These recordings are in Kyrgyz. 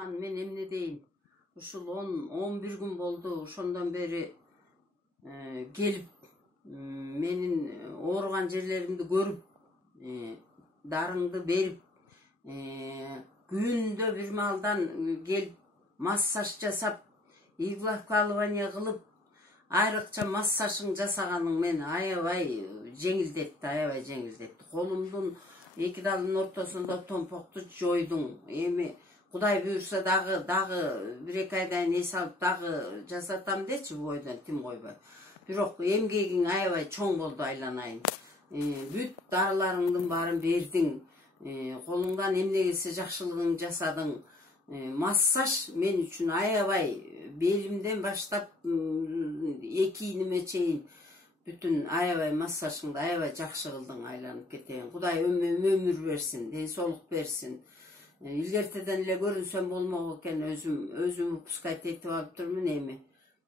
Aman men emne deyin. Uşul 10-11 gün boldu. Ошондон beri gelip menin oğurgan жерlerimdi görüp darыңды berip күндө bir maldan gelip massаж жасап иглоукалывание кылып айрыкча массажын жасаганың мени аябай жеңилдетти. Колумдун эки далдын ортосунда томпокту жойдуң. Эми Кудай буюрса дагы бир эки айдан эс алып дагы жасатам дечи, бу бойдон тим койбой. Бирок эмгегиң аябай чоң болду айланайын. Бүт дарыларыңдын баарын бердиң. Колуңдан эмне келсе жакшылыгын жасадың. Массаж мен үчүн аябай, белимден баштап экийиниме чейин бүтүн аябай массажыңды аябай жакшы кылдың, айланып кетейин. Кудай өмүр берсин, ден соолук берсин. Илгертеден эле көрүнсөм болмок экен, өзүм выпускать этип алып турмун эми.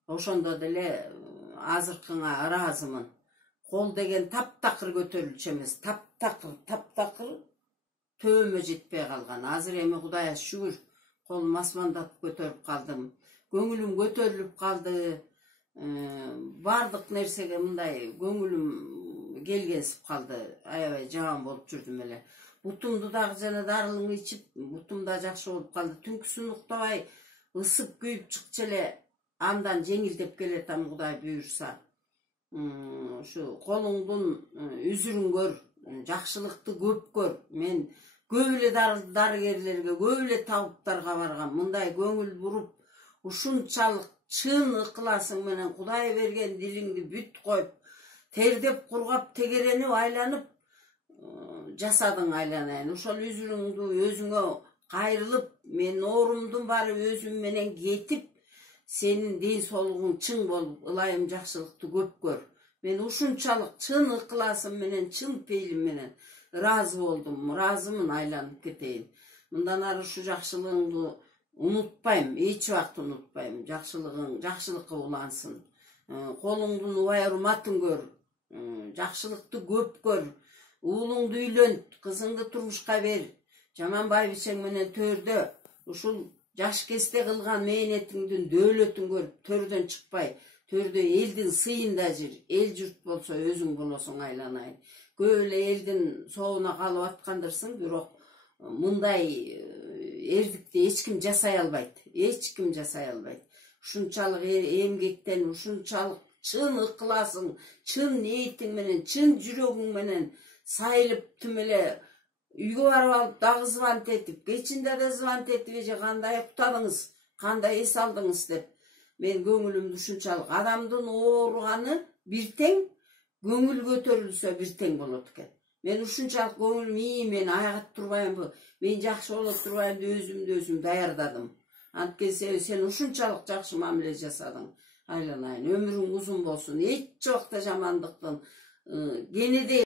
Ошондо деле азыркыңа ыраазымын. Кол деген таптакыр көтөрүлчү эмес, таптакыр төбөмө жетпей калган. Азыр эми Кудайга шүгүр, колум асмандатып көтөрүп калдым. Көңүлүм көтөрүлүп калды. Бардык нерсеге мындай көңүлүм келгенсип калды. Аябай жаман болуп жүрдүм эле. Бутумду дагы жана дарылын ичип, бутум да жакшы болуп калды. Түнкүсүн уктабай ысып күйүп чыкчу эле, андан жеңилдеп келетам Кудай буюрса. Ушу колуңдун үзүрүн көр, жакшылыкты көп көр. Мен көп эле дарыгерлерге, көп эле табыптарга баргам. Мындай көңүл буруп, ушунчалык чын ыкыласың менен Кудай берген дилиңди бүт коюп, тердеп кургап, тегеренип, айланып жасадың, айланайын. Ошол үзүрүңдү өзүңө кайрылып, мен оорумдун баары өзүм менен кетип, сенин ден соолугуң чың болуп, ылайым жакшылыкты көп көр. Мен ушунчалык чын ыкыласым менен, чын пейилим менен ыраазы болдум, ыраазымын, айланып кетейин. Мындан ары ушу жакшылыгыңды унутпайм, эч убакыт унутпайм. Жакшылыкка улансын. Колуңдун убай урматын көр, жакшылыкты көп көр. Уулуңду үйлөнт, кызыңды турмушка бер. Жаман байбичең менен төрдө, ушул жаш кезде кылган мээнетиңдин дөөлөтүн көрүп, төрдөн чыкпай, төрдө элдин сыйында жир. Эл журт болсо өзүң болосуң, айланайын. Көп эле элдин соонуна калып аткандырсың, бирок мындай эрдикти эч ким жасай албайт. Ушунчалык эмгектен, ушунчалык чын ыкыласың, чын ниетиң менен, чын жүрөгүң менен сайылып түм эле үйгө барып алып дагы звонт этип, кечинде да звонт этип, эже кандай уктадыңыз, кандай эс алдыңыз деп. Мен көңүлүмдү ушунчалык, адамдын ооруганы бир тең, көңүл көтөрүлсө бир тең болот экен. Мен ушунчалык көңүлүм мен аягат турбаймбы, мен жакшы боло турбайм деп өзүмдү даярдадым. Анткени сен ушунчалык жакшы мамиле жасадың, айланайын. Өмүрүң узун болсун, эч убакта жамандыктын кенеде